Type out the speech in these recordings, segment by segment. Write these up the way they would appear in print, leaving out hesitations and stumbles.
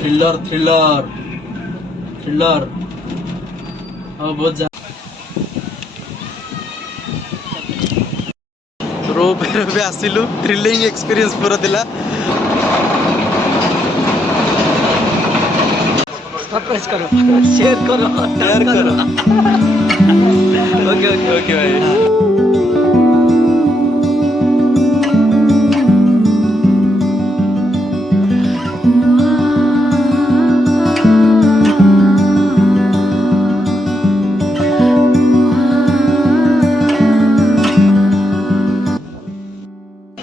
Thriller thriller thriller हाँ बहुत रोप भी आसिलु थ्रिलिंग एक्सपीरियंस पूरा दिला सब्सक्राइब करो शेयर करो ओके ओके ओके भाई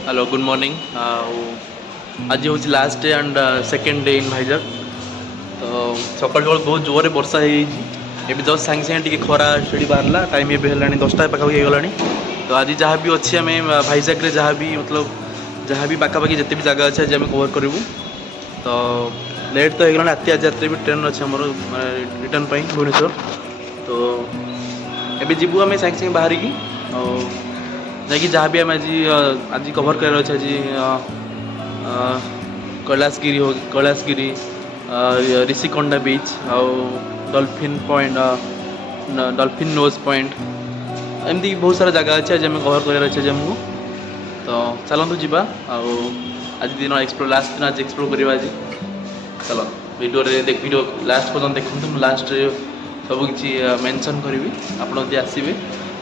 हेलो गुड मॉर्निंग आज हूँ last day and second day in Vizag तो सकाल सकाल बहुत जोर वर्षा हो जस्ट सागे सागे खरा से बाहरला टाइम ए 10टा पाखापाखि होगा तो आज जहाँ भी अच्छी आम भाईजाग जहाँ भी मतलब जहाँ भी पाखापाखि जिते भी जगह अच्छे आज आम कवर करूँ तो लेट तो हो राति आज रात भी ट्रेन अच्छे आम रिटर्न पर भुवनेश्वर तो ये जीवु आम सागे सागे बाहर की जाकि जहाँ भी आम आज कभर कर आज कैलाशगिरी ऋषिकोंडा बीच आउ dolphin point dolphin nose point एमती बहुत सारा जगह अच्छे आज आम कभर कर अच्छे आमको तो चलतु जीवा आज दिन एक्सप्लोर लास्ट दिन आज एक्सप्लोर करवा आज चलो वीडियो वीडियो लास्ट पर्यटन देखते लास्ट सबकि मेंशन करी आप आसवे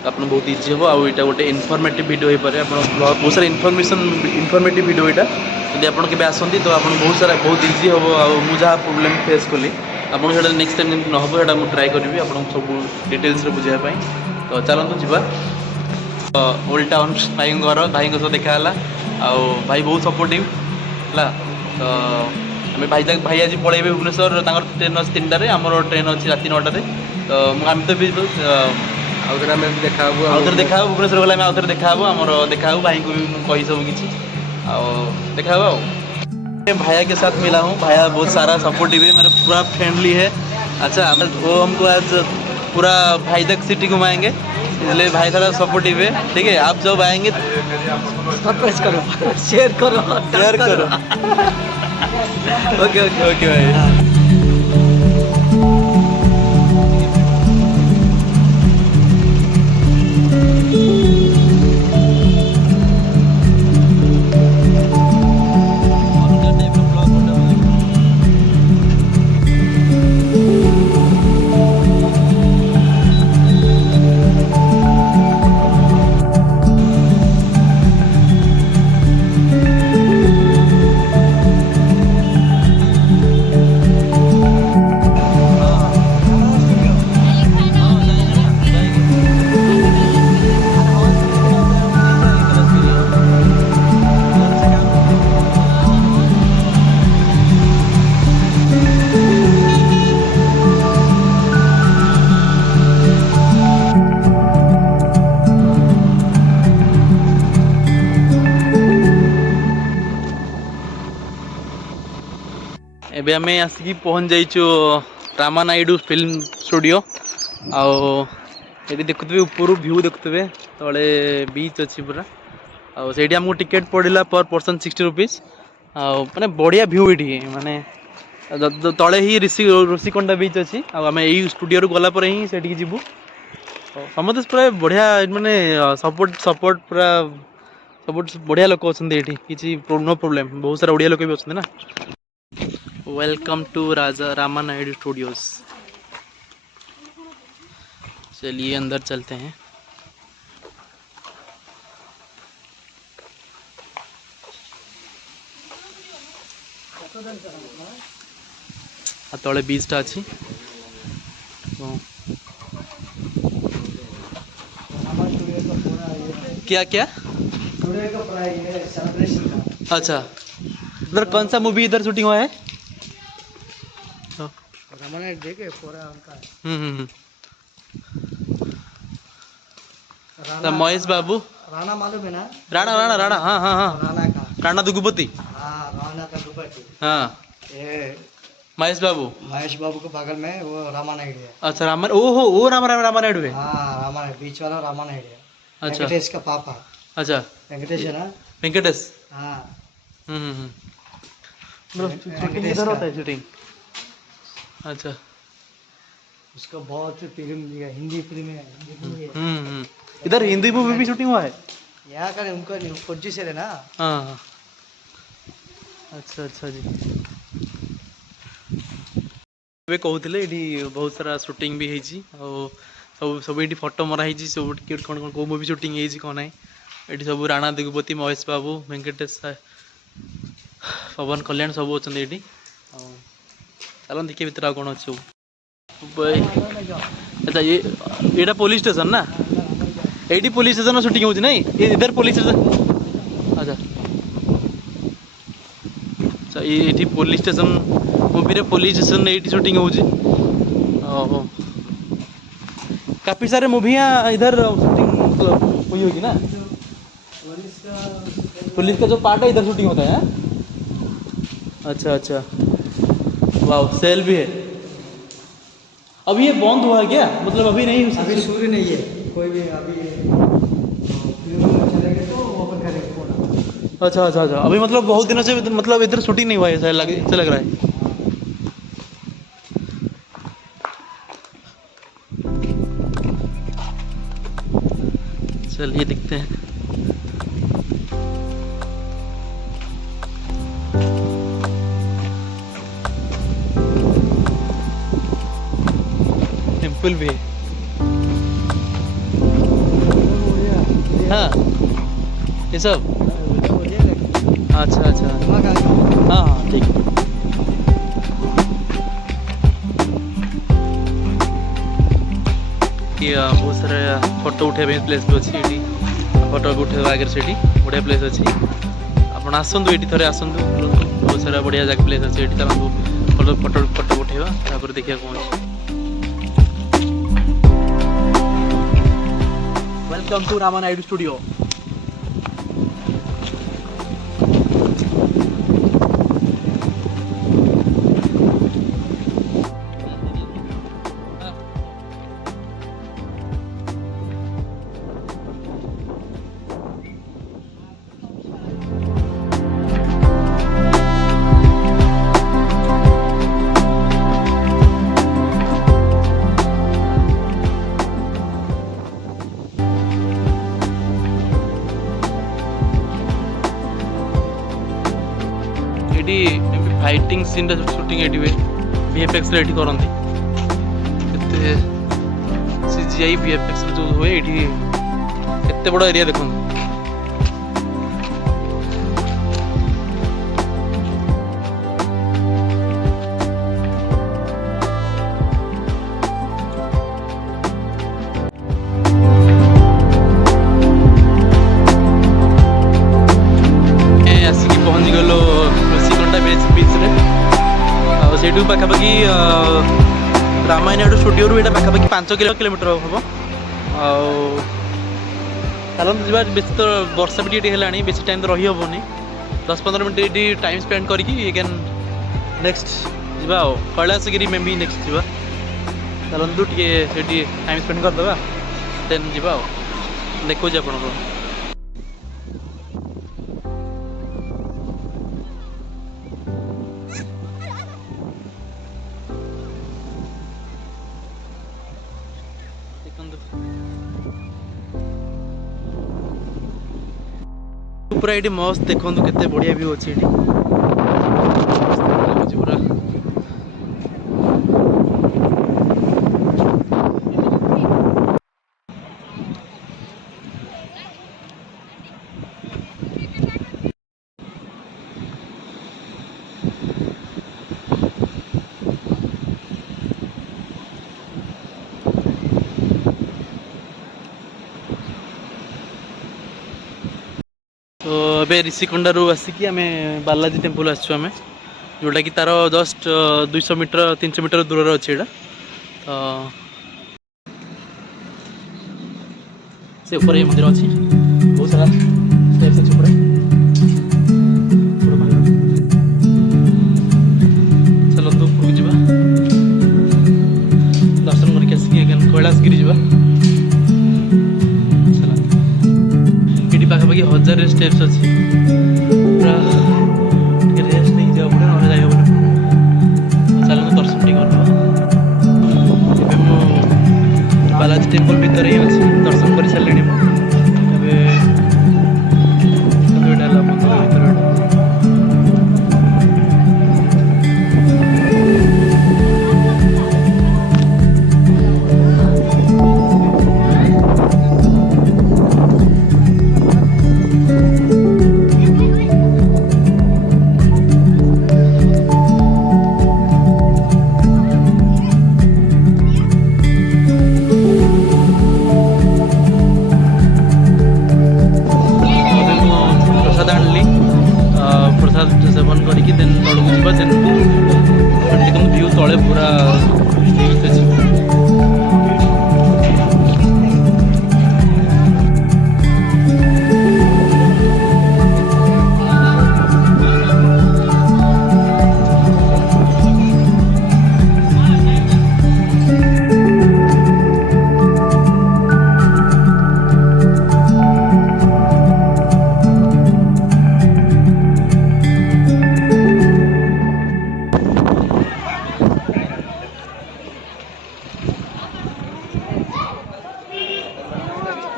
आप बहुत इजी हम आउ यहाँ गोटे इनफॉर्मेटिव वीडियो हो पारे बहुत सारा इनफॉर्मेटिव वीडियो यहाँ जब आप केवे आसती तो आप बहुत सारा बहुत इजी हम आ प्रोब्लेम फेस कली आपको नेक्स्ट टाइम न हम यहाँ मुझे ट्राए करी आपको सब डिटेल्स बुझापी तो चलतु जीवा ओल्ड टाउन भाई घर भाई सह देखा भाई बहुत सपोर्टिव है तो आम भाई आज पलैबे भुवनेश्वर ट्रेन अच्छे 3टार आम ट्रेन अच्छी रात 9टार तो आम तो भी आउथरे आम देखा देखा भुवनेश्वर गला आउथरे देखा आमर देखा भाई को भी कही सब किसी देखा भाया के साथ मिला हूँ भाया बहुत सारा सपोर्टिव है मेरा पूरा फ्रेंडली है अच्छा वो हमको आज पूरा भाईजाग सिटी घुमाएंगे इसलिए भाई सारा सपोर्टिव है ठीक है आप जब आएंगे सब्सक्राइब करो शेयर करो ओके ओके ओके भाई एबे आम आसिक पहुँच जाइचु रामानायडू फिल्म स्टूडियो आदि देखुवे ऊपर व्यू देखुवे तले बीच अच्छी पूरा आठी आमको टिकेट पड़ा पर पर्सन 60 रुपीज माने बढ़िया व्यू ये माने तले ही ऋषिकोंडा बीच अच्छी आम यही स्टूडियो गलापर ही से जीवु समस्त पूरा बढ़िया माने सपोर्ट सपोर्ट पूरा सपोर्ट बढ़िया लोक अच्छा ये किसी नो प्रोब्लेम बहुत सारा ओडिया लोक भी अच्छा ना welcome to Raja Ramanaidu studios चलिए अंदर चलते हैं तले बीचटा अच्छी क्या क्या अच्छा इधर कौन सा मूवी इधर शूटिंग हुआ है रामानायडू देखे पूरा उनका महेश बाबू राणा मालूम है ना राणा राणा राणा हाँ हाँ हाँ राणा का राणा दुगुपति राणा का दुपट्टी हाँ ये महेश बाबू के बगल में वो रामानायडू है अच्छा रामन ओहो वो रामानायडू है रामानायडू बीच वाला रामानायडू है अच्छा वेंकटेश का पापा अच्छा वेंकटेश है ना वेंकटेश हाँ शूटिंग इधर होता है शूटिंग? अच्छा। उसका बहुत फिल्म दिया, हिंदी फिल्म है, हिंदी फिल्म है। इधर हिंदी मूवी भी शूटिंग हुआ है? यहाँ का उनका कोच्चि से है ना। हाँ हाँ। अच्छा अच्छा जी। ଏବେ କହୁଥିଲେ ଏଠି ବହୁତ ସାରା ସୁଟିଂ ବି ହେଇଛି ଆଉ ସବୁ ଏଠି ଫଟୋ ମରା ହେଇଛି ସବୁ କ'ଣ କ'ଣ କେଉଁ ମୁଭି ସୁଟିଂ ହେଇଛି କ'ଣ ନାହିଁ ଏଠି ସବୁ ରାଣା ଦିଗୁପତି ମହେଶ ବାବୁ ଭେଙ୍କଟେଶ ପବନ କଲ୍ୟାଣ ସବୁ ଅଛନ୍ତି ଏଠି ଆଉ ଚାଲନ୍ତୁ ଦେଖିବା ଭିତରେ ଆଉ କ'ଣ ଅଛି ସବୁ। अच्छा ये पुलिस स्टेशन ना ये पुलिस स्टेशन शूटिंग होची नहीं इधर पुलिस स्टेशन। अच्छा अच्छा ये पुलिस स्टेशन मूवी रे पुलिस स्टेशन ये शूटिंग होची। ओहो काफी सारे मूवी इधर शूटिंग हुई होगी ना। पुलिस का जो पार्ट है इधर शूटिंग होता है। अच्छा अच्छा वाह सेल भी है। अभी ये बंद हुआ है क्या मतलब अभी नहीं अभी शुरू नहीं है कोई भी अभी फिल्म में चलेंगे तो ओपन करेंगे पूरा। अच्छा अच्छा अच्छा अभी मतलब बहुत दिनों से मतलब इधर शूटिंग नहीं हुआ है ऐसा लग रहा है। चलिए दिखते हैं। टेम्पल भी है। हाँ ये सब अच्छा अच्छा हाँ हाँ ठीक है। बहुत सारा फोटो उठे प्लेस भी अच्छी फोटो भी उठे आगे से बढ़िया प्लेस अच्छी आप आसतु ये थे आसतु बहुत सारा बढ़िया जगह प्लेस अच्छी चलते फोटो फोटो फोटो उठेगा तापर देखिए कौन अच्छी। Welcome to Rama Naidu studio. Fighting scene shooting ये VFX रे करती CGI VFX जो हुए ये एत बड़ एरिया देखो। आसिक पहुँची गलो ऋषिकोंडा बीच रे सेठू पाखापाखि रामा नायडू स्टूडियो रू पाखापाखि 5 किलोमीटर हम चलते जा बेस तो वर्षा भी ये है बेस टाइम तो रही हेनी 10-15 मिनट ये टाइम स्पेंड करके नेक्स्ट जा कैलाशगिरी में भी नेक्स्ट जा चलतु टे टाइम स्पेंड करदे देन जा देखो आप पूरा ये मस्त देखो केते बढ़िया व्यू अच्छी पूरा तो अबे ऋषिकोंडारू आसिकी आम बालाजी टेम्पल आसुँ जोटा कि तार जस्ट 200 मीटर 300 मीटर दूर अच्छे यहाँ तो से ऊपर ये मंदिर अच्छी बहुत सारा स्टेप्स अच्छे ऊपर चलते ऊपर जा दर्शन करके आसिक कैलाशगिरी जा पाखापाखि 1000 स्टेप्स अच्छी पूरा रेस्ट नहीं जाओ पड़े ना ତଳେ ପୁରା ବିଚ୍ ଅଛି।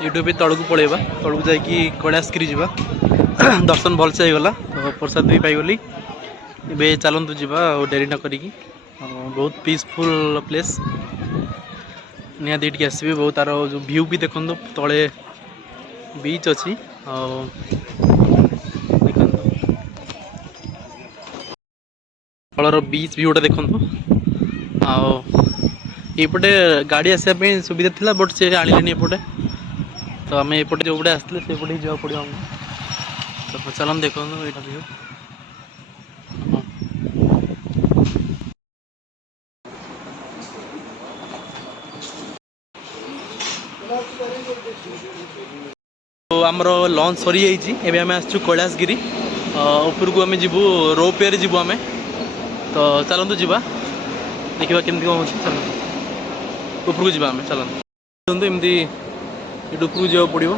यूट्यूब तौक पलैबा तौक जाकि कैलाशगिरी जावा दर्शन भलसे होगला तो प्रसाद भी पाईगली ए चलतु जावा डेरी न करी बहुत पीसफुल प्लेस निहाती आसबे बहुत तार जो व्यू भी देखो तले बीच अच्छी तलर बीच व्यूटा देखु आउटे गाड़ी आसापी सुविधा थी बट से आने एपटे तो आम एपटे जो पटे आसते से पटे जावा पड़ो तो चलन देखो यहाँ भी तो आमर लंच सरी जाइए आम आसचु कैलाशगिरी ऊपर को आम जीवु रोपवे जीवु आम तो चलतु जावा देखा केमती कौन चलते ऊपर को जावा आम चलते एमती ये ऊपर को जावा पड़ो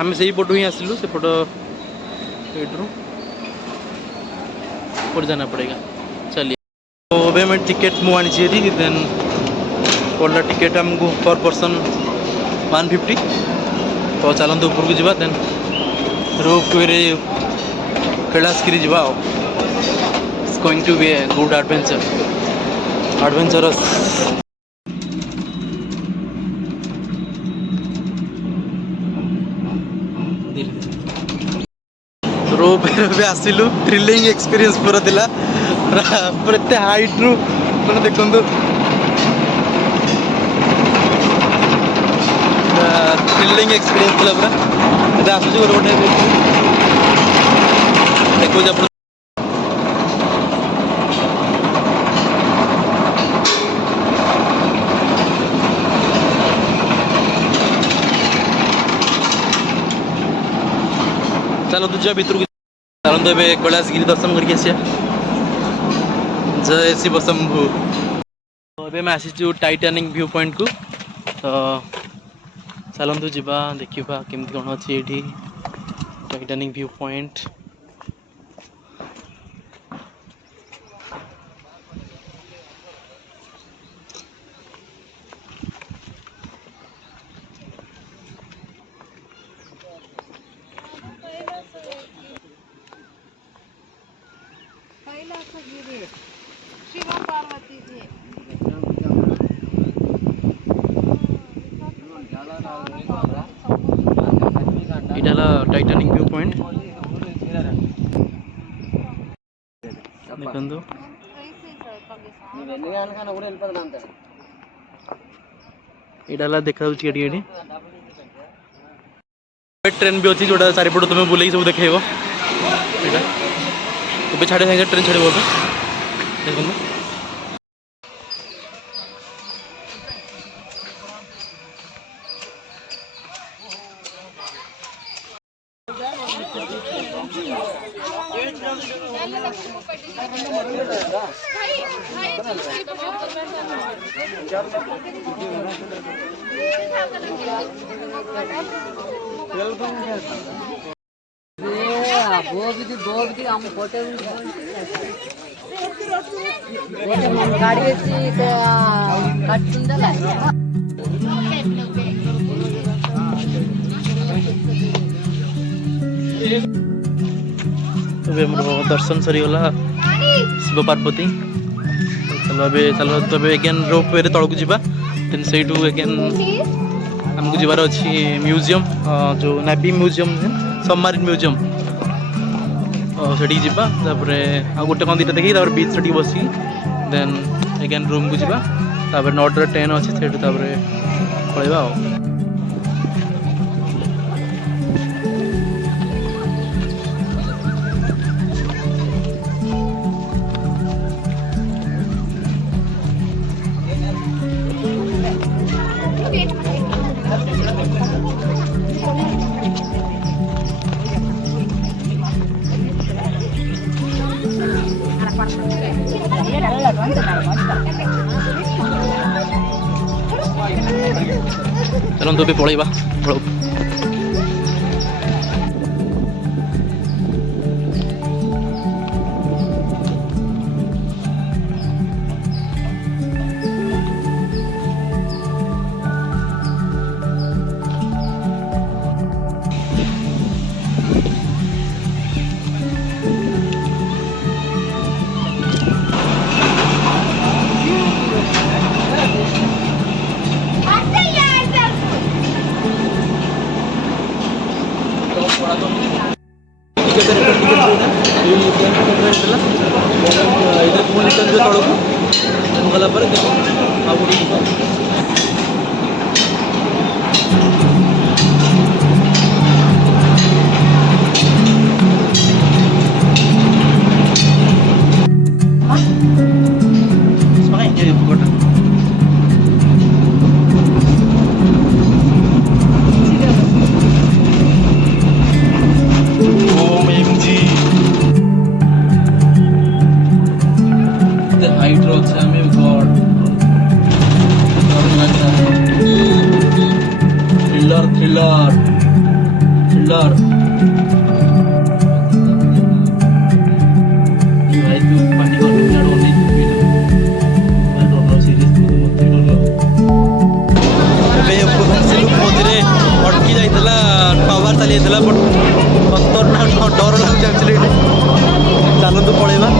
आम से पटू ही आसलु से पट ऊपर जाना पड़ेगा चलिए तो अभी मैं टिकेट मुझे आनी देन पड़ला टिकेट आमको पर पर्सन 150 तो चलते ऊपर को जावा देन रोपवे कैलाशगिरी जावा it's going to be a good adventurous ropeway आसिलु थ्रिलिंग एक्सपीरियंस पूरा दिला पूरा एत हाइट रु मैंने देखो थ्रिलिंग एक्सपीरियंस थी पूरा आसूँ रोड देखो चलो दूसरा भीतर को चलते ए कैलाशगिरी दर्शन करके आसिया जय शिव शंभु तो मैं आसीचु टाइटानिक व्यू पॉइंट को तो चलतु जावा देखा केमती कौन अच्छी ये Titanic view point Shiva Parvati ji इटाला टाइटानिक व्यू पॉइंट देखो इटाला देखा ट्रेन भी अच्छी जोटा चारिपट तुम्हें बुले सब देखेब यहाँ छाड़े साइड ट्रेन छाड़ देखो हम फोटो गाड़ी दर्शन सरीगला शिव पार्वती चलो चलो तब एगेन रोपवे तौक जावा देन से एगेन आमको जीवार अच्छी म्यूजियम जो नेवी म्यूजियम सबमरीन म्यूजियम से जावा गोटे कौन दीटा देखी बीच से बस देन एगेन रूम को जावा 9 ट्रेन अच्छे से पलैबा चलो तो पलैबा पड़ो तलू गला थ्रिलर थ्रिलर भाई तू पानी कर लूंगा डर नहीं तू भी मैं डर रहा सीरियस तू मत डर बे सिलु मोदरे अटकी जाइतला टावर चली जाइतला बट खतरनाक डर लागछ एक्चुअली चलो तो पळेबा